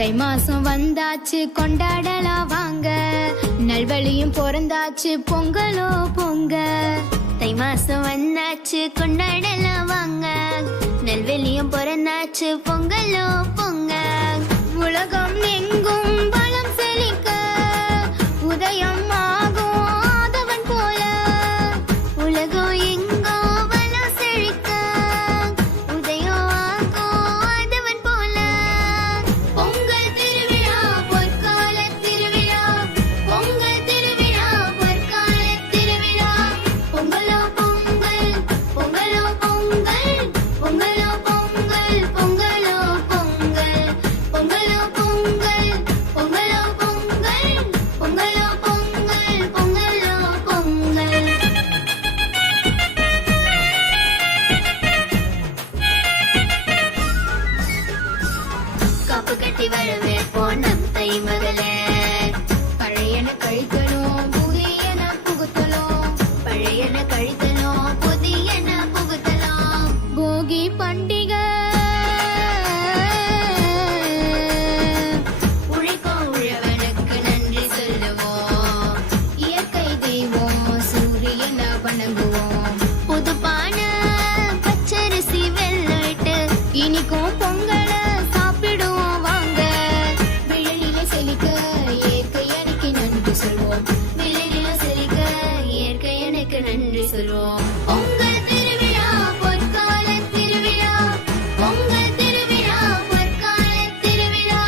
தை மாசம் வந்தாச்சு கொண்டாடலாம் வாங்க, நல்வழியும் பிறந்தாச்சு பொங்கலோ பொங்க. தை மாசம் வந்தாச்சு கொண்டாடலாம் வாங்க, நல்வழியும் பிறந்தாச்சு பொங்கலோ பொங்க. உலகம் எங்கும் பலம் செழிக்க உதயம் ஆகும் ஆதவன் போல. உலகம் எங்கோ வளம் செழிக்க உதயம் ஆகும் ஆதவன் போல. பொங்கல் திருவிழா பொற்கால திருவிழா, பொங்கல் திருவிழா பொற்கால திருவிழா. பொங்கலோ பொங்கல் பொங்கலோ பொங்கல், பொங்கலோ பொங்கல் பொங்கலோ பொங்கல், பொங்கலோ பொங்கல் பொங்கலோ பொங்கல், பொங்கலோ பொங்கல் பொங்கலோ பொங்கல். காப்பு கட்டி வரவேற்போம் நம் தை மகளே. பழையன கழித்தலும் புதியன புகுத்தலும், பழையன கழித்தலும் புதியன புகுத்தலும். போகி பண்டிகை உழைக்கும் உழவனுக்கு நன்றி சொல்லுவோம், இயற்கை தெய்வம் சூரியனை வணங்குவோம். புதுப்பான பச்சரிசி வெள்ளமிட்டு இனிக்கும் பொங்கலை சாப்பிடுவோம் வாங்க, விழலில செழிக்க இயற்கை எனக்கு நன்றி சொல்வோம். விளைநில செழிக்க இயற்கை எனக்கு நன்றி சொல்வோம். பொங்கல் திருவிழா பொற்கால திருவிழா, பொங்கல் திருவிழா பொற்கால திருவிழா.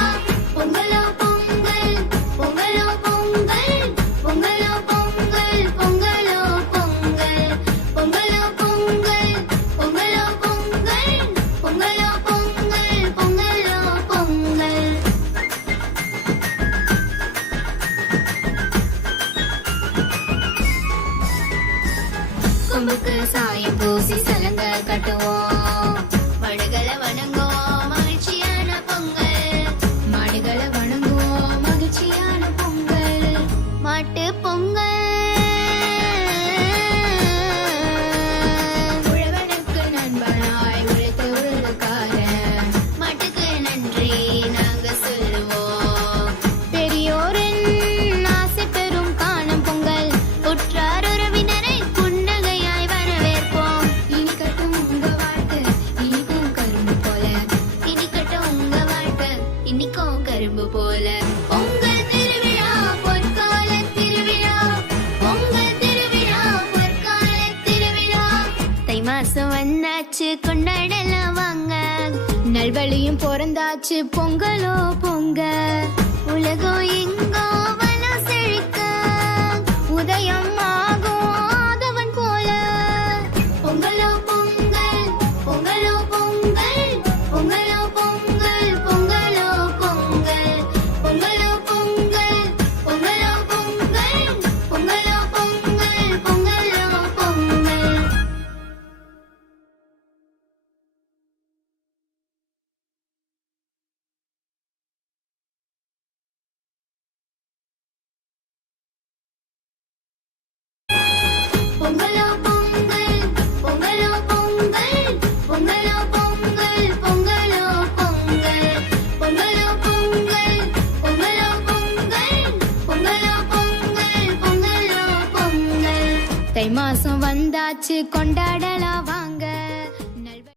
பொங்கலோ பொங்கல் பொங்கலோ பொங்கல், பொங்கலோ பொங்கல் பொங்கலோ பொங்கல், பொங்கலோ பொங்கல் பொங்கலோ பொங்கல், பொங்கலோ பொங்கல் பொங்கலோ பொங்கல். கொம்புக்கு சாயம் பூசி சலங்க கட்டுவோம், மடுகளை வணங்குவோம் மகிழ்ச்சியான பொங்கல். மாடுகளை வணங்குவோம் மகிழ்ச்சியான பொங்கல். மாட்டு பொங்கல் உழவனுக்கு நண்பனாய் உழைத்த உழுதுக்காரன், மாட்டுக்கு நன்றி நாங்க சொல்லுவோம். பெரியோரின் ஆசை பெறும் காணும் பொங்கல். உற்றார் உறவினரை புன்னகையாய் வரவேற்போம். இனிக்கட்டும் உங்க வாழ்க்கை இனிக்கும் கரும்பு போல. இனிக்கட்டும் உங்க வாழ்க்கை இன்னிக்கும் கரும்பு போல. பொங்கல் திருவிழா பொற்கால திருவிழா, பொங்கல் திருவிழா பொற்கால திருவிழா. தை மாசம் வந்தாச்சு கொண்டாடலாம் வாங்க, நல்வழியும் பிறந்தாச்சு பொங்கலோ பொங்க. உலகம் எங்கோ வளம் செழிக்க உதயம் ஆகும் ஆதவன் போல. பொங்கலோ பொங்கல் பொங்கலோ பொங்கல், பொங்கலோ பொங்கல் பொங்கலோ பொங்கல், பொங்கலோ பொங்கல் பொங்கலோ பொங்கல், பொங்கலோ பொங்கல் பொங்கலோ பொங்கல். பொங்கலோ பொங்கல் பொங்கலோ பொங்கல், பொங்கலோ பொங்கல் பொங்கலோ பொங்கல், பொங்கலோ பொங்கல் பொங்கலோ பொங்கல், பொங்கலோ பொங்கல் பொங்கலோ பொங்கல். தை மாசம் வந்தாச்சு கொண்டாடலாம் வாங்க.